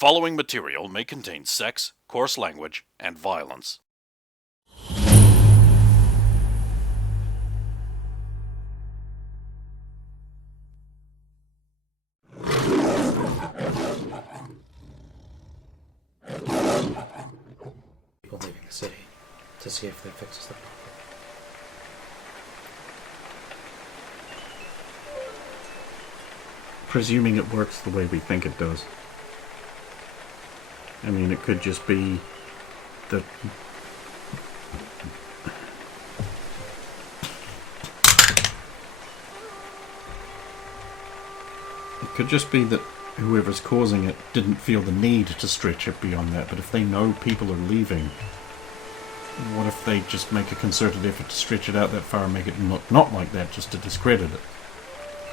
following material may contain sex, coarse language, and violence. People leaving the city to see if that fixes the problem. Presuming it works the way we think it does. I mean, it could just be that... It could just be that whoever's causing it didn't feel the need to stretch it beyond that, but if they know people are leaving, what if they just make a concerted effort to stretch it out that far and make it not like that, just to discredit it?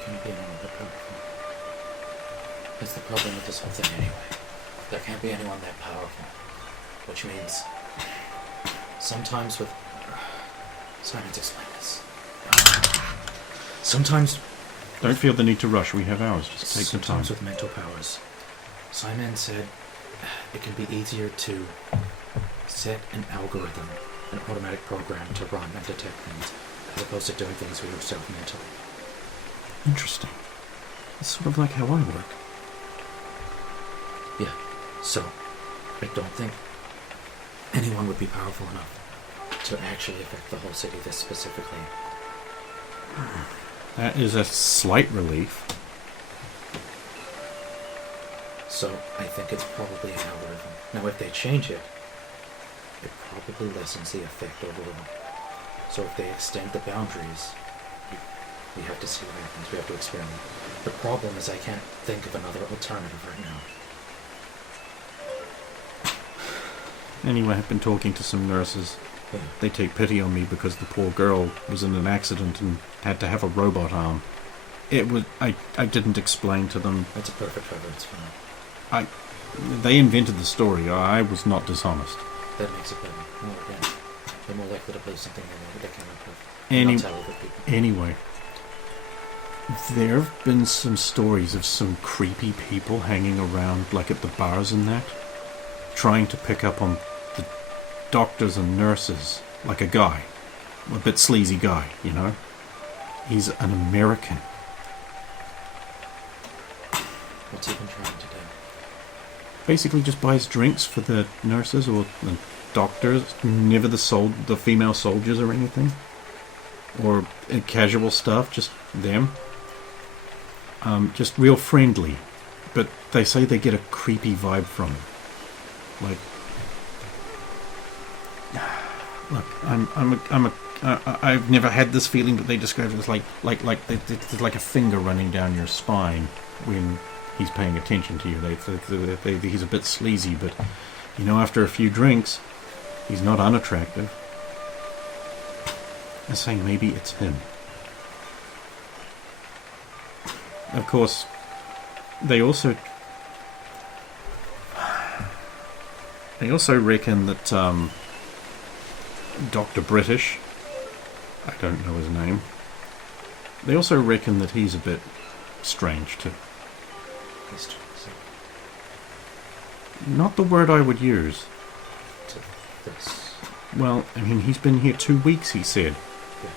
Can't be anyone that powerful. That's the problem with this whole thing anyway. There can't be anyone that powerful. Which means... Sometimes with... Simon's explained this. Sometimes... Don't feel the need to rush, we have hours, just take the time. Sometimes with mental powers. Simon said it can be easier to set an algorithm, an automatic program to run and detect things, as opposed to doing things with yourself mentally. Interesting. It's sort of like how I work. Yeah, so I don't think anyone would be powerful enough to actually affect the whole city this specifically. That is a slight relief. So I think it's probably an algorithm. Now if they change it, it probably lessens the effect overall. So if they extend the boundaries, we have to see what happens. We have to experiment. The problem is I can't think of another alternative right now. Anyway, I've been talking to some nurses. Yeah. They take pity on me because the poor girl was in an accident and had to have a robot arm. I didn't explain to them. That's a perfect cover, it's fine. They invented the story. I was not dishonest. That makes it better. Well, again, they're more likely to believe something they came up with. Not tell other people. Anyway, there have been some stories of some creepy people hanging around, like at the bars and that, trying to pick up on the doctors and nurses, like a guy. A bit sleazy guy, you know? He's an American. What's he been trying to do? Basically just buys drinks for the nurses or the doctors, never the female soldiers or anything. Or casual stuff, just them. Just real friendly. But they say they get a creepy vibe from him. I've never had this feeling, but they describe it as like there's like a finger running down your spine when he's paying attention to you. He's a bit sleazy, but you know, after a few drinks, he's not unattractive. I'm saying maybe it's him. Of course, they also reckon that Dr. British, I don't know his name, they also reckon that he's a bit strange too. Not the word I would use. This. Well, I mean, he's been here 2 weeks, he said. Yeah.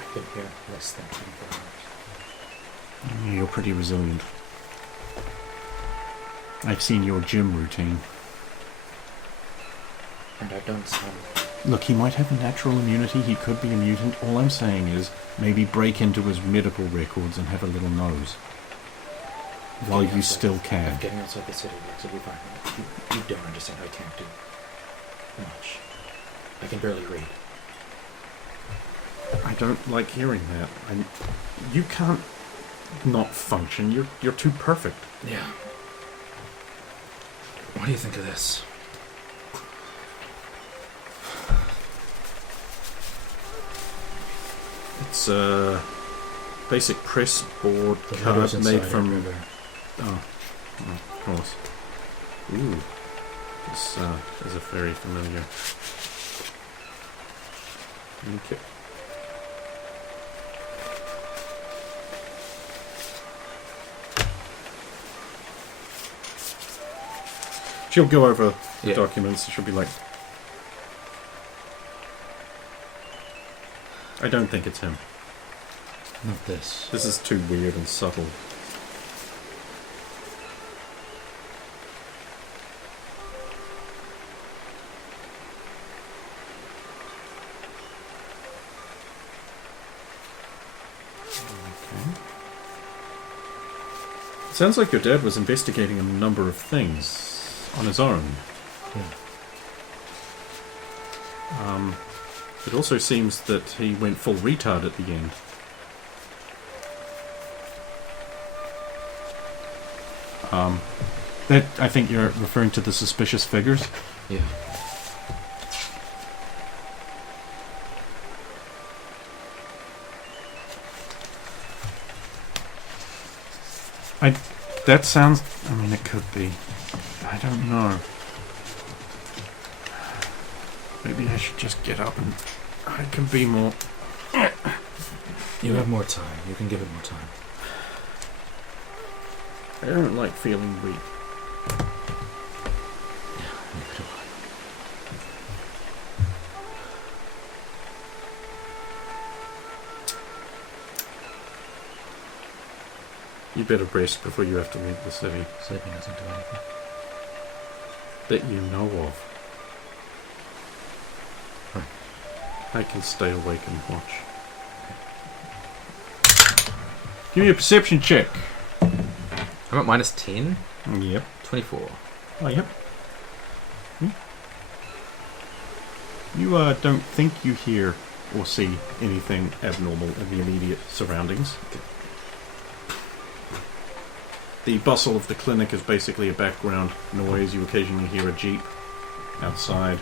I've been here less than 24 hours. You're pretty resilient. I've seen your gym routine. And I've done some... Look, he might have a natural immunity, he could be a mutant. All I'm saying is, maybe break into his medical records and have a little nose. While you still can. Getting outside the city works will be fine. You don't understand, I can't do much. I can barely read. I don't like hearing that. You can't not function. You're too perfect. Yeah. What do you think of this? It's a basic press board card made from... Oh, of course. Ooh. This is a very familiar... Okay. She'll go over the Yeah. documents. She'll be like, I don't think it's him. Not this. This is too weird and subtle. Sounds like your dad was investigating a number of things on his own. Yeah. It also seems that he went full retard at the end. That I think you're referring to the suspicious figures. Yeah. That sounds... I mean, it could be. I don't know. Maybe I should just get up and... I can be more... You have more time. You can give it more time. I don't like feeling weak. Neither do I. You better rest before you have to leave the city. Sleeping doesn't do anything. That you know of. I can stay awake and watch. Give me a perception check. I'm at minus 10. Yep. 24. Oh, yep. You don't think you hear or see anything abnormal in the immediate surroundings. The bustle of the clinic is basically a background noise. You occasionally hear a jeep outside.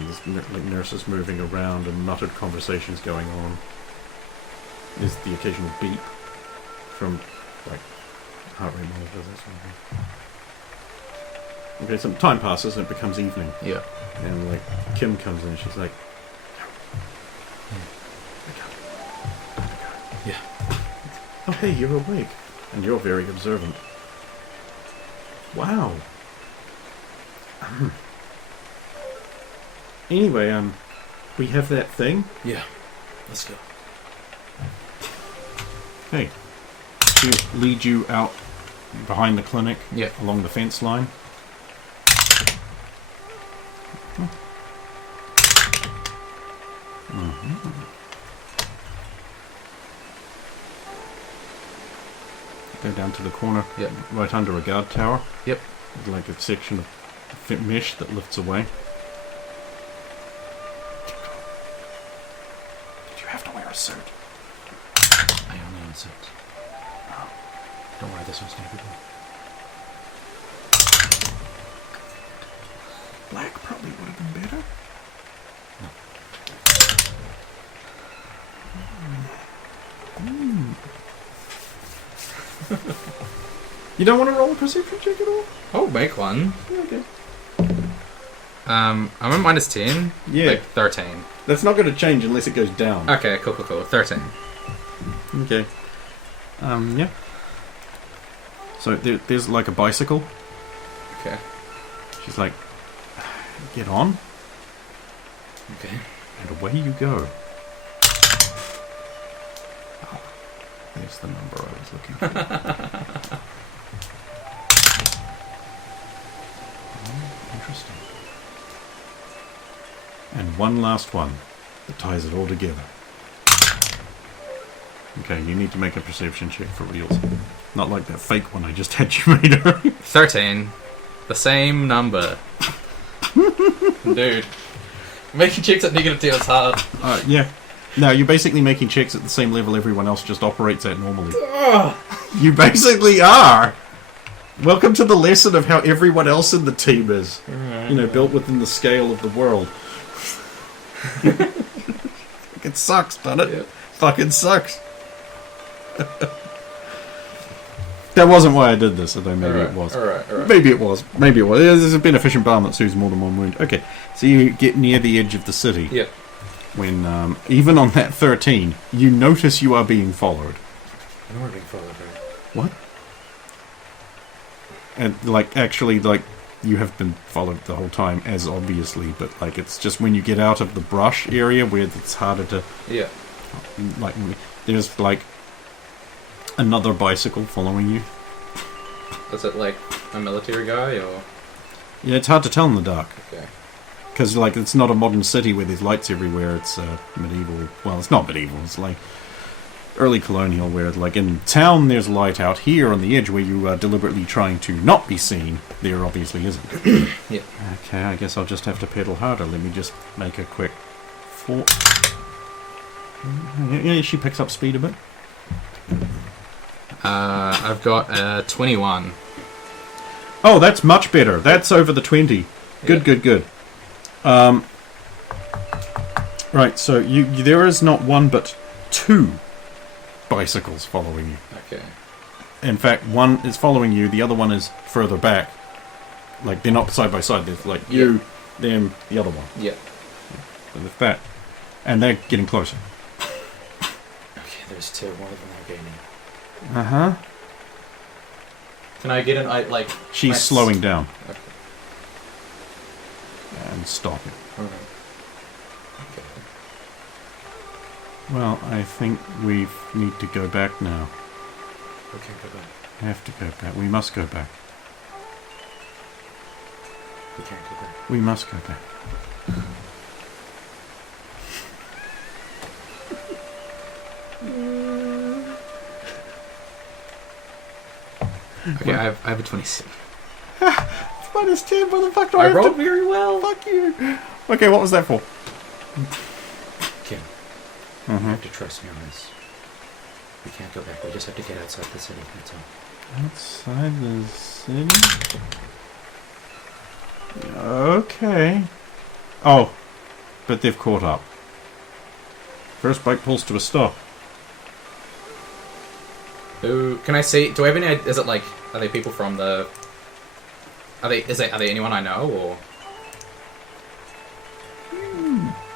There's like nurses moving around and muttered conversations going on. There's the occasional beep from like heart rate monitors, that sort of thing. Okay, some time passes and it becomes evening. Yeah. And like Kim comes in, she's like, Yeah. "Oh, hey, you're awake, and you're very observant. Wow. Anyway, we have that thing. Yeah. Let's go. Hey, she leads you out behind the clinic, Yeah. along the fence line. Go down to the corner, Yep. right under a guard tower. Yep. With like a section of mesh that lifts away. Did you have to wear a suit? I only own suits. Oh. Don't worry, this one's gonna be good. Black probably would have been better. You don't want to roll a perception check at all? Oh, make one. Yeah, okay. I'm at minus 10. Yeah. Like 13. That's not going to change unless it goes down. Okay, cool. 13. Okay. Yeah. So there's like a bicycle. Okay. She's like, get on, Okay. and away you go. Oh, there's the number I was looking for. Oh, interesting. And one last one that ties it all together. Okay, you need to make a perception check for reals. Not like that fake one I just had you made earlier. 13. The same number. Dude. Making checks at negative 2 is hard. Yeah. No, you're basically making checks at the same level everyone else just operates at normally. You basically are. Welcome to the lesson of how everyone else in the team is. You know, built within the scale of the world. It sucks, doesn't it? Yeah. Fucking sucks. That wasn't why I did this, although maybe it was. Alright. Maybe it was. There's a beneficent balm that soothes more than one wound. Okay, so you get near the edge of the city. Yeah. When, even on that 13, you notice you are being followed. I know we're being followed, right? What? And, like, actually, like, you have been followed the whole time, as obviously, but like it's just when you get out of the brush area where it's harder to. Yeah. Like there's like another bicycle following you. Is it like a military guy or? Yeah, it's hard to tell in the dark. Okay. Because, like, it's not a modern city where there's lights everywhere. It's medieval. Well, it's not medieval. It's, like, early colonial where, like, in town there's light. Out here on the edge where you are deliberately trying to not be seen, there obviously isn't. Yeah. Okay, I guess I'll just have to pedal harder. Let me just make a quick 4. Yeah, she picks up speed a bit. I've got 21. Oh, that's much better. That's over the 20. Good, Yeah. good. Right, so there is not one but 2 bicycles following you. Okay. In fact, one is following you, the other one is further back. Like, they're not side by side. There's like you, them, the other one. Yeah. So there's that. And they're getting closer. Okay, there's 2. One of them are gaining. Uh-huh. Can I get like? She's nice- slowing down Okay. and stopping. Alright. Okay. Well, I think we need to go back now. We can't go back. We have to go back. We must go back. We can't go back. We must go back. Okay, I have a 26. Minus 10, what the fuck do I have rolled to... very well. Fuck you. Okay, what was that for? Kim, you have to trust me on this. We can't go back. We just have to get outside the city. That's all. Outside the city? Okay. Oh, but they've caught up. First bike pulls to a stop. Who can I see? Do I have any? Is it like? Are they people from the? Are they anyone I know or?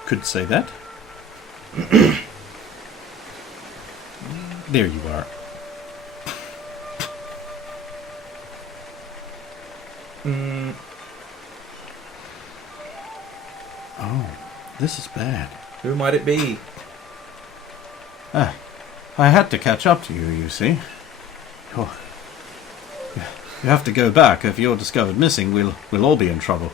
Could say that. There you are. Oh, this is bad. Who might it be? Ah, I had to catch up to you, you see. Oh, you have to go back. If you're discovered missing, we'll all be in trouble.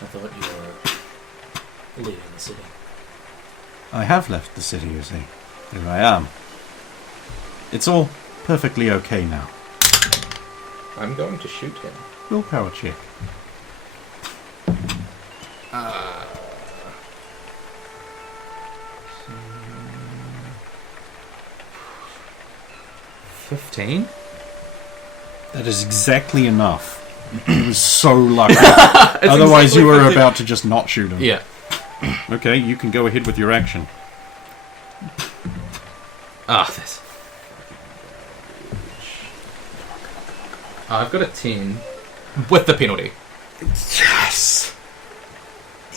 I thought you were leaving the city. I have left the city, you see. Here I am. It's all perfectly okay now. I'm going to shoot him. Willpower check. Uh, 15? That is exactly enough. It was so lucky. Otherwise, exactly you were 15. about to just not shoot him. Yeah. Okay, you can go ahead with your action. This. I've got a 10 with the penalty. Yes!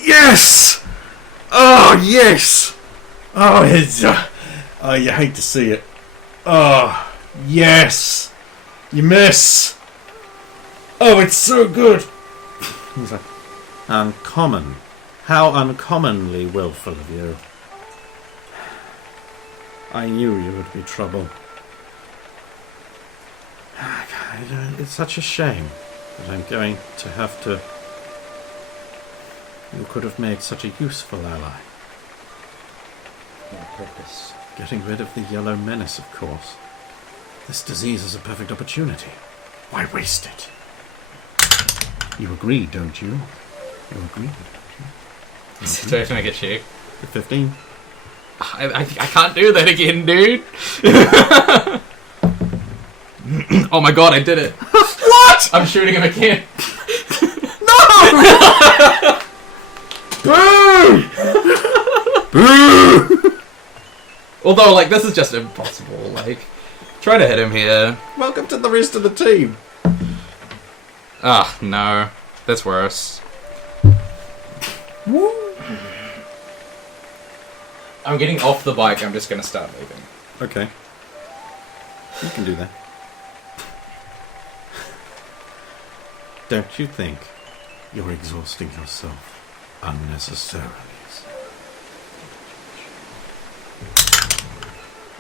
Yes! Oh, yes! Oh, it's... oh, you hate to see it. Oh, yes! You miss! Oh, it's so good! He's like, uncommon. How uncommonly willful of you. I knew you would be trouble. It's such a shame that I'm going to have to... You could have made such a useful ally. On purpose. Getting rid of the yellow menace, of course. This disease is a perfect opportunity. Why waste it? You agree, don't you? You agree? Do I have to make a check? 15. I can't do that again, dude. Oh my god, I did it. What? I'm shooting him again. Boo! Boo! Although, like, this is just impossible. Like, try to hit him here. Welcome to the rest of the team. Ah, no. That's worse. Woo! I'm getting off the bike, I'm just gonna start moving. Okay. You can do that. Don't you think you're exhausting yourself unnecessarily?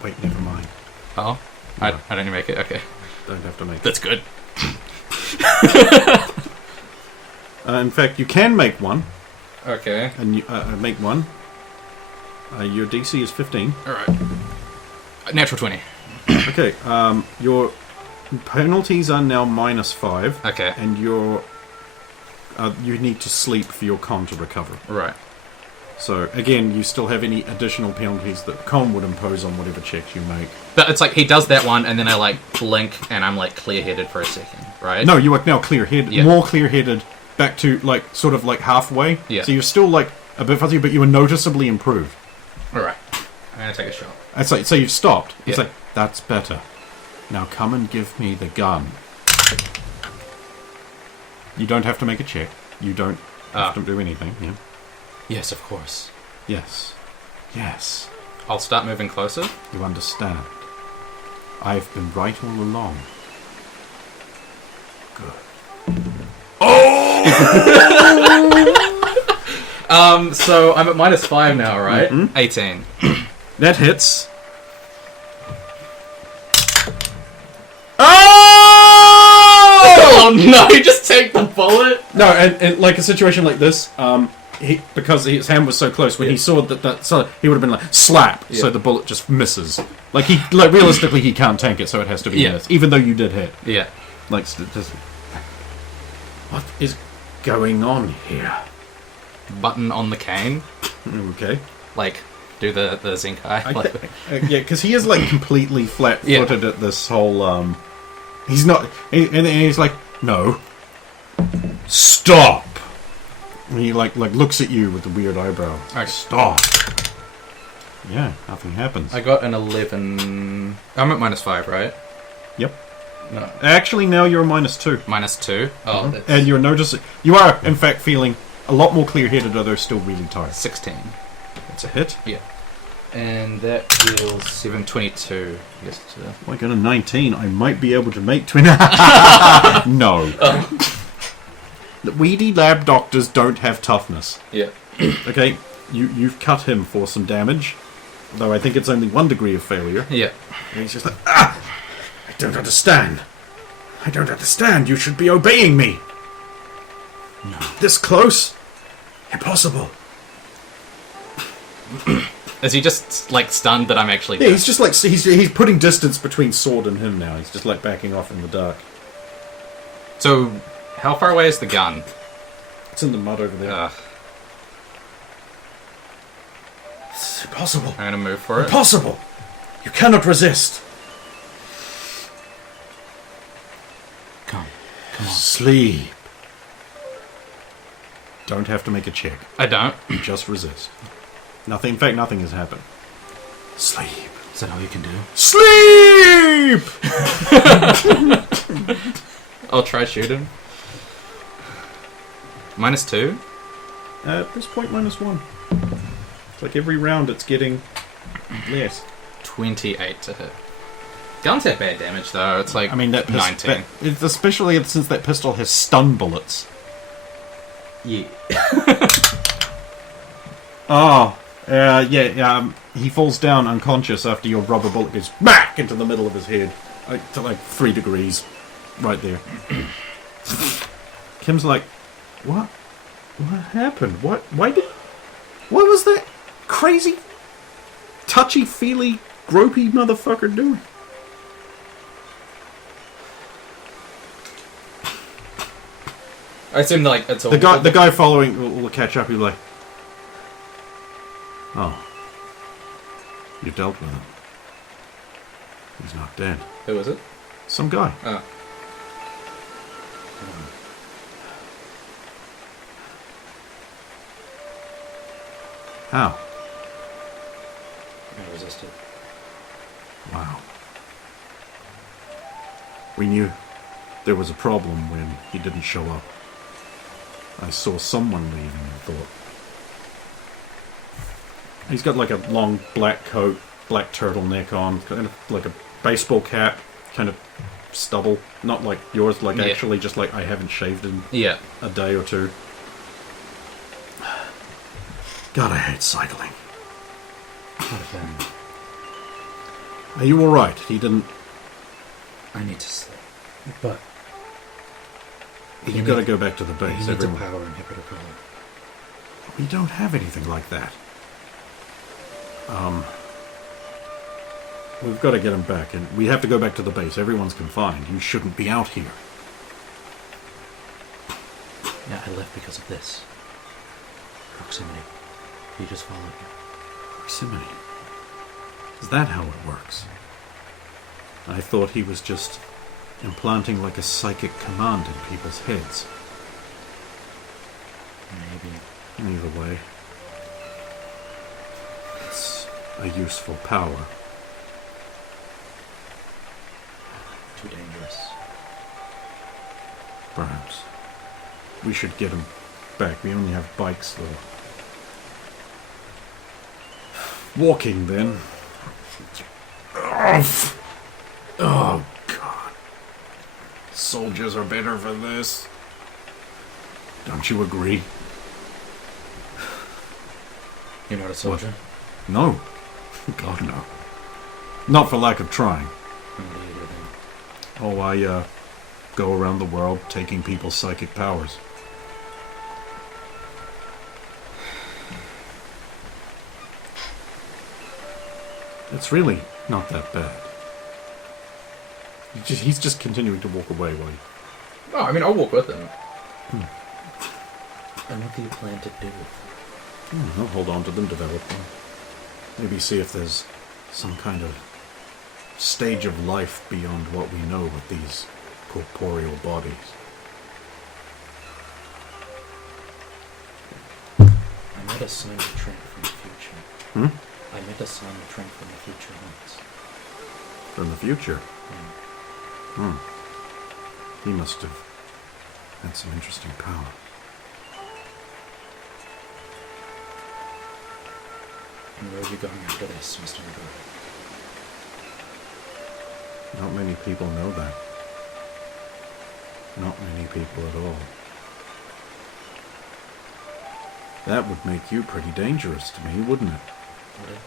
Wait, never mind. Oh, I didn't make it. Okay, Don't have to make it. that's good. In fact, you can make one. Okay. And you make one. Your DC is 15. All right. Natural 20. Okay. Your penalties are now -5. Okay. And your you need to sleep for your con to recover. Right. So again, you still have any additional penalties that con would impose on whatever checks you make. But it's like he does that one, and then I like blink, and I'm like clear-headed for a second, right? No, you are now clear-headed, Yeah. more clear-headed, back to like sort of like halfway. Yeah. So you're still like a bit fuzzy, but you were noticeably improved. All right. I'm gonna take a shot. It's like so you've stopped. It's Yeah. like that's better. Now come and give me the gun. You don't have to make a check. You don't have to do anything. Yeah. Yes, of course. Yes. Yes. I'll start moving closer. You understand. I've been right all along. Good. So I'm at -5 now, right? Mhm. 18. That hits. Oh no! Just take the bullet. No, and like a situation like this, because his hand was so close, when he saw that, so he would have been like slap. So the bullet just misses. Like realistically, he can't tank it, so it has to be miss, even though you did hit. Yeah. Like, just, what is going on here? Button on the cane. Okay. Like, do the Zenkai. Like, Yeah, because he is like completely flat-footed at this whole. He's not, and he's like, no, stop. And he like looks at you with the weird eyebrow. Okay. Stop. Yeah, nothing happens. I got an 11. I'm at -5, right? Yep. No. Actually, now you're a -2. -2. Oh, that's And you're noticing you are in fact feeling a lot more clear-headed, although still really tired. 16. It's a hit. Yeah. And that deals 722. Yes. If I got a 19, I might be able to make 20. No. The weedy lab doctors don't have toughness. Yeah. Okay, you've cut him for some damage, though I think it's only 1 degree of failure. Yeah. And he's just like, I don't understand. I don't understand. You should be obeying me. No. This close? Impossible. Is he just like stunned that I'm actually? Yeah, he's just like he's putting distance between Sword and him now. He's just like backing off in the dark. So, how far away is the gun? It's in the mud over there. Ugh. It's impossible. I'm gonna move for it. Impossible. You cannot resist. Come on. Sleep. Don't have to make a check. I don't. Just resist. Nothing. In fact, nothing has happened. Sleep. Is that all you can do? Sleep. I'll try shoot him. -2. At this point, -1. It's like every round, it's getting less. 28 to hit. Guns have bad damage though. It's like I mean, that 19. it's especially since that pistol has stun bullets. Yeah. Oh, yeah. He falls down unconscious after your rubber bullet goes smack into the middle of his head, to like 3 degrees, right there. Kim's like, what? What happened? What? What was that crazy, touchy-feely, gropey motherfucker doing? I assume like it's all The guy following will catch up. He'll be like, oh, you dealt with him. He's not dead. Who is it? Some guy. Oh. How? I resisted. Wow. We knew there was a problem when he didn't show up. I saw someone leaving and thought. He's got like a long black coat, black turtleneck on, kind of like a baseball cap, kind of stubble, not like yours, like Yeah. actually just like I haven't shaved in Yeah. a day or two. God, I hate cycling. Not a fan. Are you alright? He didn't... I need to sleep. But You've got to go back to the he base, needs a everyone. power inhibitor color. We don't have anything like that. We've got to get him back, and we have to go back to the base. Everyone's confined. You shouldn't be out here. Yeah, I left because of this. Proximity. He just followed me. Proximity. Is that how it works? I thought he was just implanting like a psychic command in people's heads. Maybe. Either way, it's a useful power. Too dangerous. Perhaps. We should get him back. We only have bikes, though. Walking, then. Oh, God. Soldiers are better for this. Don't you agree? You're not a soldier? No. God, no. Not for lack of trying. What do you do then? Oh, I, go around the world taking people's psychic powers. It's really not that bad. He's just continuing to walk away while he... Oh, I mean, I'll walk with him. And what do you plan to do? I'll hold on to them, develop them. Maybe see if there's some kind of stage of life beyond what we know with these corporeal bodies. I met a sign of Trent from the future. I met a sign of Trent from the future once. From the future? Yeah. He must have had some interesting power. And where are you going after this, Mr. McGraw? Not many people know that. Not many people at all. That would make you pretty dangerous to me, wouldn't it? Would it?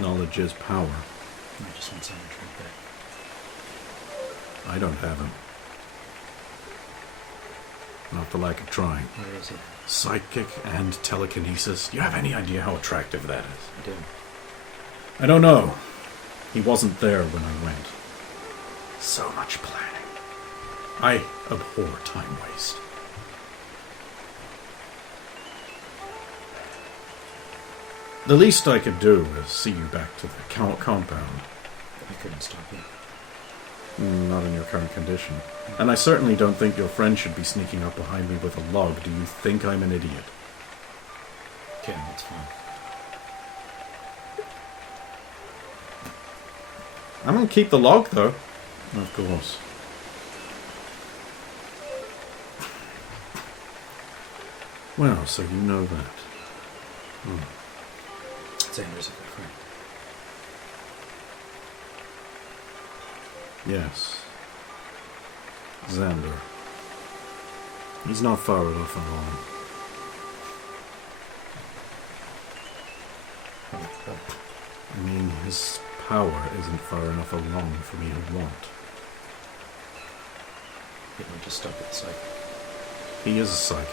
Knowledge is power. I just want sign of Trent back. I don't have him. Not for lack of trying. Where is he? Psychic and telekinesis. Do you have any idea how attractive that is? I do. I don't know. He wasn't there when I went. So much planning. I abhor time waste. The least I could do is see you back to the compound. I couldn't stop you. Not in your current condition. And I certainly don't think your friend should be sneaking up behind me with a log. Do you think I'm an idiot? Okay, that's fine. I'm gonna keep the log, though. Of course. Well, so you know that. Xander's a good friend. Yes. Xander. He's not far enough along. I mean, his power isn't far enough along for me to want. You don't just stop at the psychic. He is a psychic.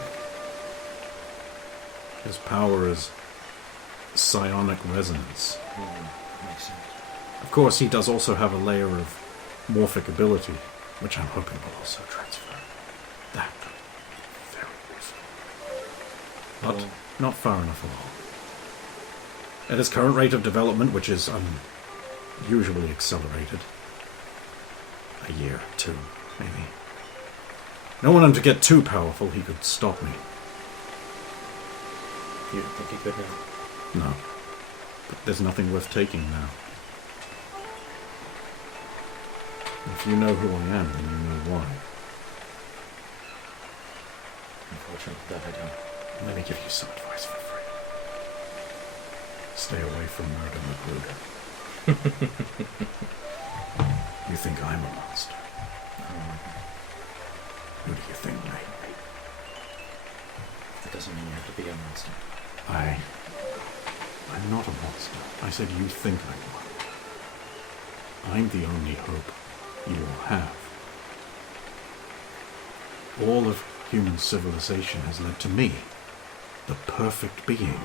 His power is psionic resonance. Makes sense. Of course, he does also have a layer of morphic ability, which I'm hoping will also transfer. That could be very useful. But Well- not far enough along. At his current rate of development, which is unusually accelerated, a year, 2, maybe. I don't want him to get too powerful. He could stop me. You don't think he could now? No. But there's nothing worth taking now. If you know who I am, then you know why. Unfortunately, that I don't. Let me give you some advice for free. Stay away from Murder Magruder. You think I'm a monster? Oh, Who do you think made me? that doesn't mean you have to be a monster. I'm not a monster. I said you think I'm one. I'm the only hope you all have. All of human civilization has led to me, the perfect being.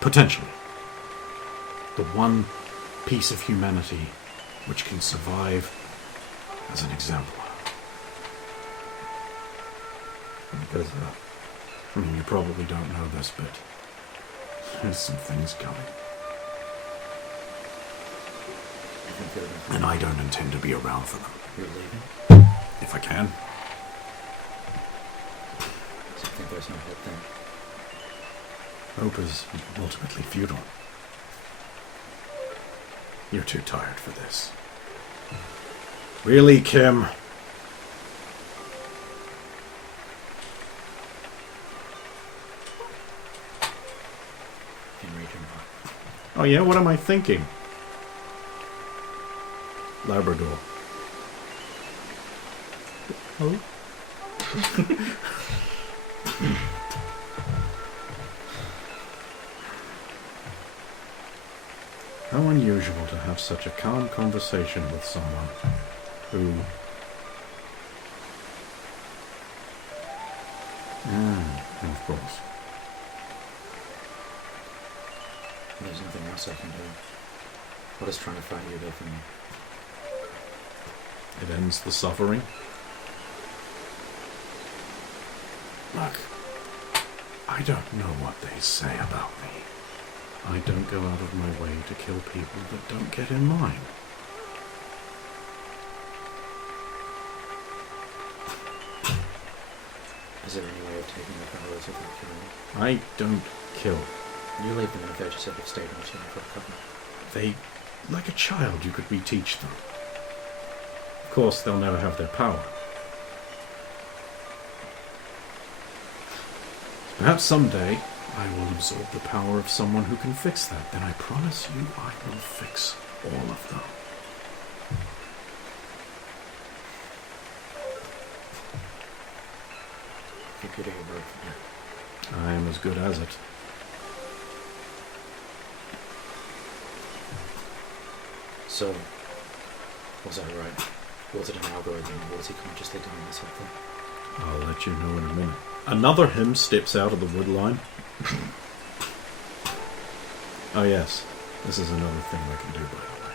Potentially. The one piece of humanity which can survive as an exemplar. Because, you probably don't know this, but there's some things coming. I think you're leaving. And I don't intend to be around for them. You're leaving? If I can. So you think there's no hope then? Hope is ultimately futile. You're too tired for this. Really, Kim? You can read your mind. Oh yeah, what am I thinking? Labrador. Oh? How unusual to have such a calm conversation with someone who... of course. There's nothing else I can do. What is trying to fight you do for me? It ends the suffering. Look, I don't know what they say about me. I don't go out of my way to kill people that don't get in line. Is there any way of taking the powers without killing? I don't kill. You leave them in a vegetative state and you for a couple. They, like a child, you could reteach them. Of course, they'll never have their power. Perhaps someday I will absorb the power of someone who can fix that. Then I promise you I will fix all of them. Keep you to your word for that. I am as good as it. So, was I right? Was it an algorithm, or was he consciously doing this whole thing? I'll let you know in a minute. Another him steps out of the wood line. Oh yes, this is another thing I can do, by the way.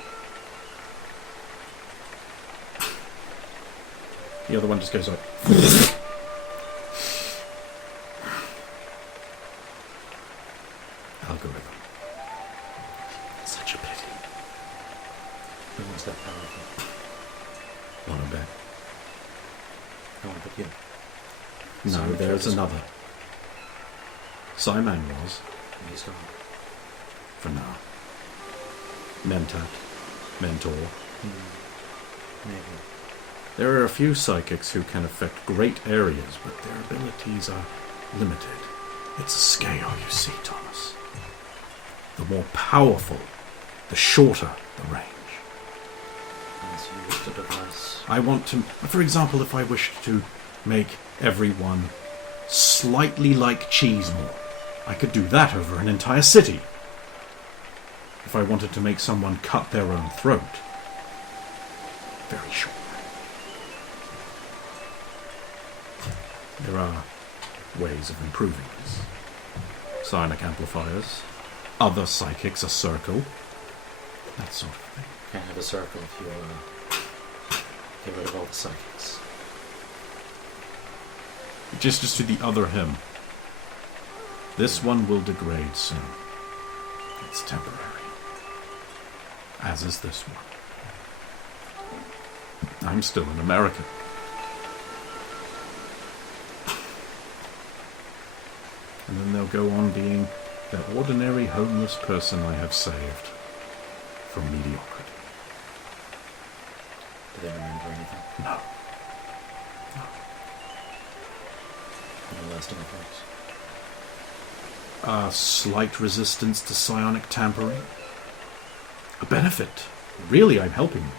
The other one just goes like... Algorithm. Such a pity. Who was that powerful? Wanna bet? No one but you. No, Simon there's Curtis. another. Simon was, And he's gone. for now. Mentat. Mentor. Maybe. There are a few psychics who can affect great areas, but their abilities are limited. It's a scale, you see, Thomas. The more powerful, the shorter the range. Unless you used a device. I want to... For example, if I wished to make everyone slightly like Cheesemore, I could do that over an entire city. If I wanted to make someone cut their own throat, very short. There are ways of improving this. Psionic amplifiers, other psychics, a circle, that sort of thing. Can't have a circle if you get rid of all the psychics. Just as to the other him. This one will degrade soon. It's temporary. As is this one. I'm still an American. And then they'll go on being that ordinary homeless person I have saved from mediocrity. Do they remember anything? No. No lasting effects? Slight resistance to psionic tampering. A benefit. Really, I'm helping you.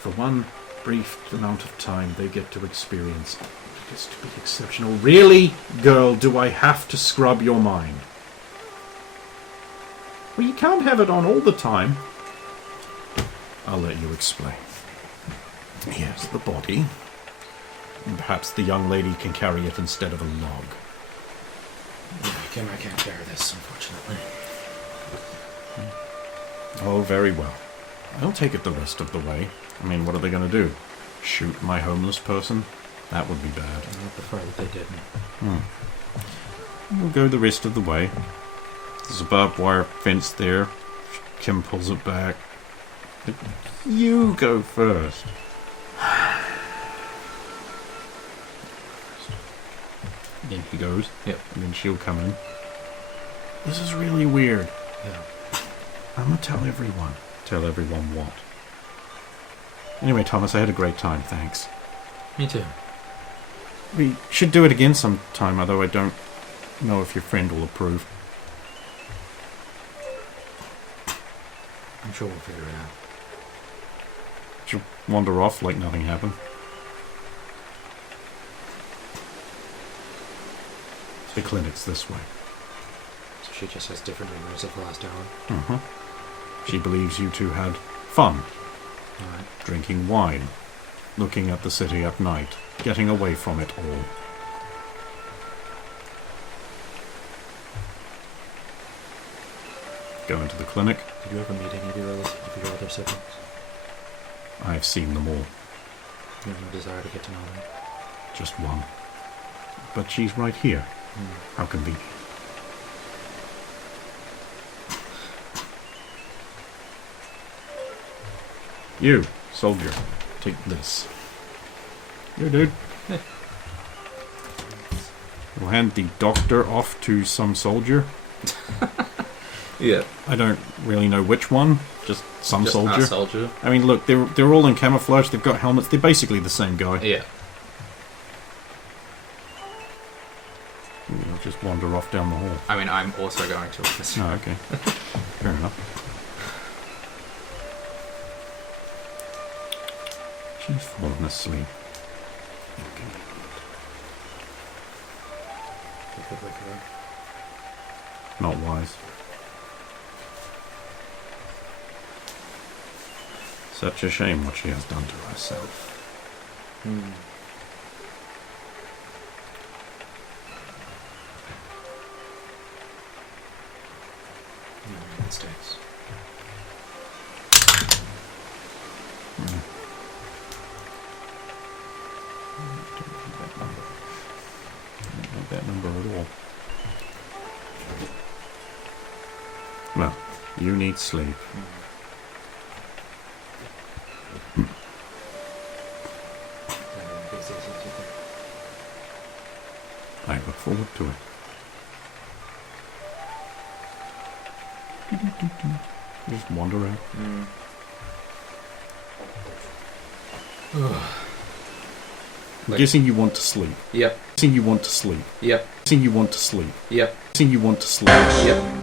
For one brief amount of time, they get to experience. It gets to be exceptional. Really, girl, do I have to scrub your mind? Well, you can't have it on all the time. I'll let you explain. Here's the body. And perhaps the young lady can carry it instead of a log. I can't bear this, unfortunately. Oh, very well. I'll take it the rest of the way. I mean, what are they going to do? Shoot my homeless person? That would be bad. I prefer that they didn't. We'll go the rest of the way. There's a barbed wire fence there. Kim pulls it back. You go first. Then he goes. Yep. And then she'll come in. This is really weird. Yeah. I'm gonna tell everyone. Tell everyone what? Anyway, Thomas, I had a great time, thanks. Me too. We should do it again sometime, although I don't know if your friend will approve. I'm sure we'll figure it out. She'll wander off like nothing happened. The clinic's this way. So she just has different memories of the last hour? Uh-huh. She believes you two had fun. Alright. Drinking wine. Looking at the city at night. Getting away from it all. Go into the clinic. Did you ever meet any of your other siblings? I've seen them all. You have no desire to get to know them? Just one. But she's right here. How convenient. You, soldier, take this. Here, dude. We'll hand the doctor off to some soldier. Yeah. I don't really know which one. Just some Just soldier. a soldier. I mean, look, they're all in camouflage. They've got helmets. They're basically the same guy. Yeah. You'll just wander off down the hall. I mean, I'm also going to office. Oh, okay. Fair enough. She's fallen asleep. You could wake her up. Not wise. Such a shame what she has done to herself. No mistakes. Not that number at all. Well, you need sleep. I look forward to it. Just wander out. I'm guessing you want to sleep. Yep. Guessing you want to sleep. Yep. Guessing you want to sleep. Yep. Guessing you want to sleep. Yep. Guessing